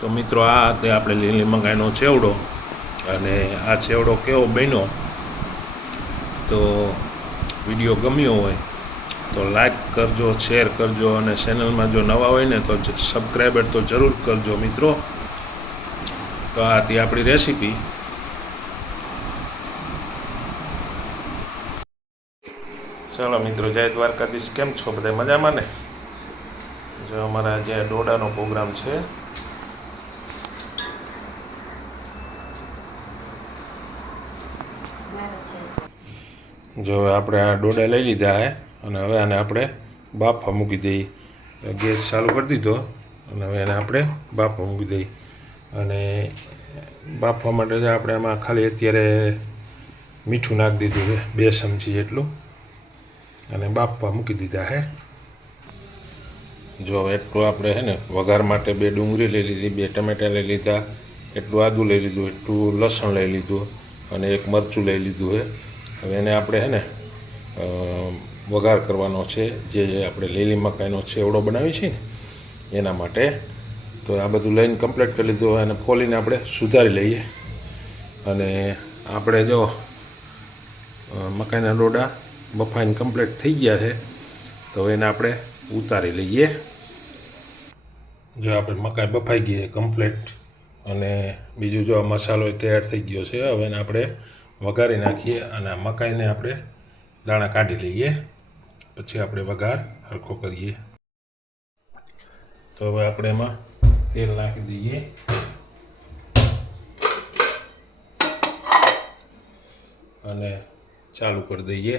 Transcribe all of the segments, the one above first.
તો મિત્રો આ તે આપણે લીલી મકાઈનો ચેવડો, અને આ ચેવડો કેવો બન્યો, તો વિડીયો ગમ્યો હોય તો લાઈક કરજો, શેર કરજો, અને ચેનલમાં જો નવા હોય ને તો સબસ્ક્રાઈબર તો જરૂર કરજો મિત્રો. તો આ હતી આપણી રેસીપી. ચાલો મિત્રો, જય દ્વારકાધીશ. કેમ છો બધા? મજામાં ને? જો અમારા જે ડોડાનો પ્રોગ્રામ છે. જો આપણે આ ડોડા લઈ લીધા હે, અને હવે આને આપણે બાફવા મૂકી દઈએ. ગેસ ચાલુ કરી દીધો, અને હવે એને આપણે બાફવા મૂકી દઈએ. અને બાફવા માટે આપણે આમાં ખાલી અત્યારે મીઠું નાખી દીધું છે 2 ચમચી જેટલું, અને બાફવા મૂકી દીધા હે. જો એટલું આપણે છે ને વઘાર માટે 2 ડુંગળી લઈ લીધી, 2 ટમેટાં લઈ લીધા, એટલું આદું લઈ લીધું, એટલું લસણ લઈ લીધું, અને 1 મરચું લઈ લીધું છે. હવે એને આપણે છે ને વઘાર કરવાનો છે, જે આપણે લીલી મકાઈનો ચેવડો બનાવી છે ને એના માટે. તો આ બધું લઈને કમ્પ્લીટ કરી લીધું, અને ફોલીને આપણે સુધારી લઈએ. અને આપણે જો મકાઈના ડોડા બફાઈને કમ્પ્લીટ થઈ ગયા છે, તો એને આપણે ઉતારી લઈએ. જો આપણે મકાઈ બફાઈ ગઈ છે કમ્પ્લીટ, અને બીજું જો મસાલો તૈયાર થઈ ગયો છે. હવે એને આપણે વઘારી નાખીએ, અને આ મકાઈને આપણે દાણા કાઢી લઈએ, પછી આપણે વઘાર હરખો કરીએ. તો હવે આપણે એમાં તેલ નાખી દઈએ, અને ચાલુ કરી દઈએ.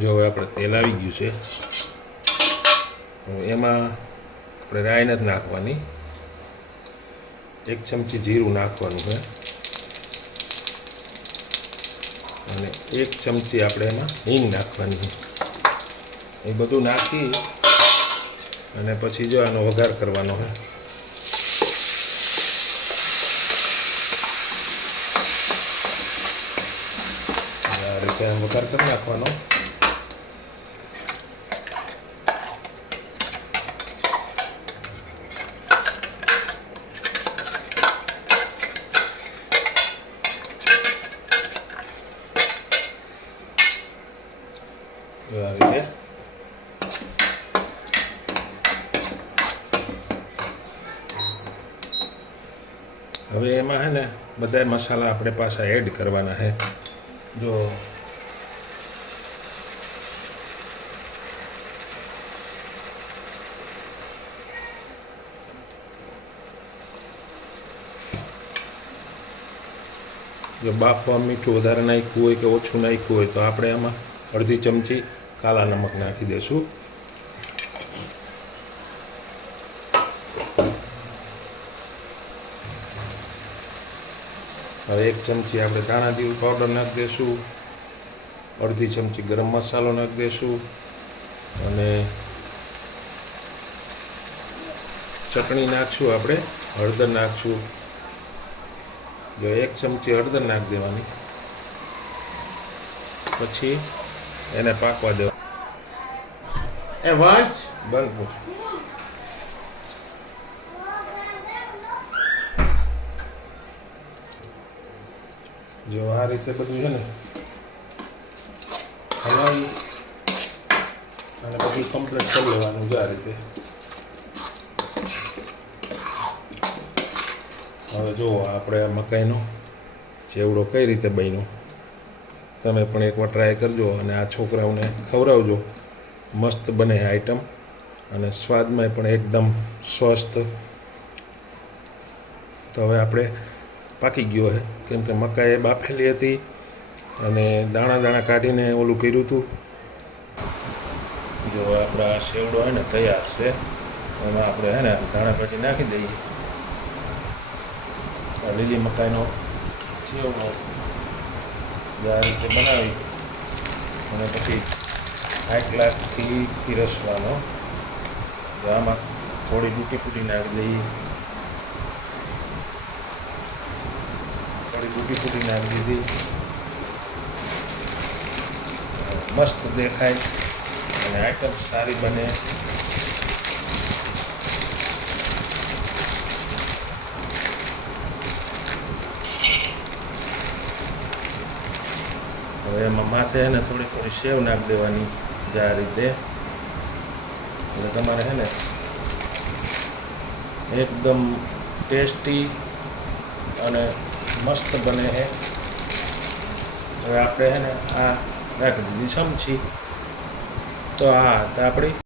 જો હવે આપણે તેલ આવી ગયું છે. એમાં આપણે રાઈ નથી નાખવાની, 1 ચમચી જીરું નાખવાનું છે, અને 1 ચમચી આપણે એમાં હિંગ નાખવાની છે. એ બધું નાખી અને પછી જો આનો વઘાર કરવાનો છે. આ રીતે વઘાર કરી નાખવાનો. આ રીતે હવે એમાં છે ને બધા મસાલા આપણે પાછા એડ કરવાના છે. જો બાફવા મીઠું વધારે નાખ્યું હોય કે ઓછું નાખ્યું હોય તો આપણે એમાં 1/2 ચમચી કાળા નમક નાખી દઈશું. હવે 1 ચમચી આપણે ધાણા જીરું પાવડર નાખી દઈશું, 1/2 ચમચી ગરમ મસાલો નાખી દઈશું, અને ચટણી નાખશું, આપણે હળદર નાખશું. જો 1 ચમચી હળદર નાખી દેવાની, પછી એને પાકવા દેવા. એ વાંચ બંધ. જો આ રીતે બધું છે ને હલાવી અને બધું કમ્પ્લીટ કરી લેવાનું છે આ રીતે. હવે જુઓ આપણે આ મકાઈનો ચેવડો કઈ રીતે બન્યો. તમે પણ એકવાર ટ્રાય કરજો, અને આ છોકરાઓને ખવડાવજો. મસ્ત બને આઈટમ, અને સ્વાદમાં પણ એકદમ સ્વસ્થ. તો હવે આપણે પાકી ગયો છે, કેમ કે મકાઈ બાફેલી હતી, અને દાણા દાણા કાઢીને ઓલું કર્યું હતું. જો આપણા સેવડો છે ને તૈયાર છે. એમાં આપણે છે ને ધાણા કાઢી નાખી દઈએ. લીલી મકાઈનો સેવડો આ રીતે બનાવી, અને પછી હાઈ ગ્લાસથી પીરસવાનો. આમાં થોડી ડૂટી ફૂટી નાખી દઈએ, થોડી ડૂટી ફૂટી નાખી દીધી. મસ્ત દેખાય અને આઈટમ સારી બને. હવે એમાં માથે છે ને થોડી થોડી સેવ નાખી દેવાની જે આ રીતે, એટલે તમારે છે ને એકદમ ટેસ્ટી અને મસ્ત બને છે. હવે આપણે છે ને આ રાખી દીધી ચમચી. તો આ હતા આપણી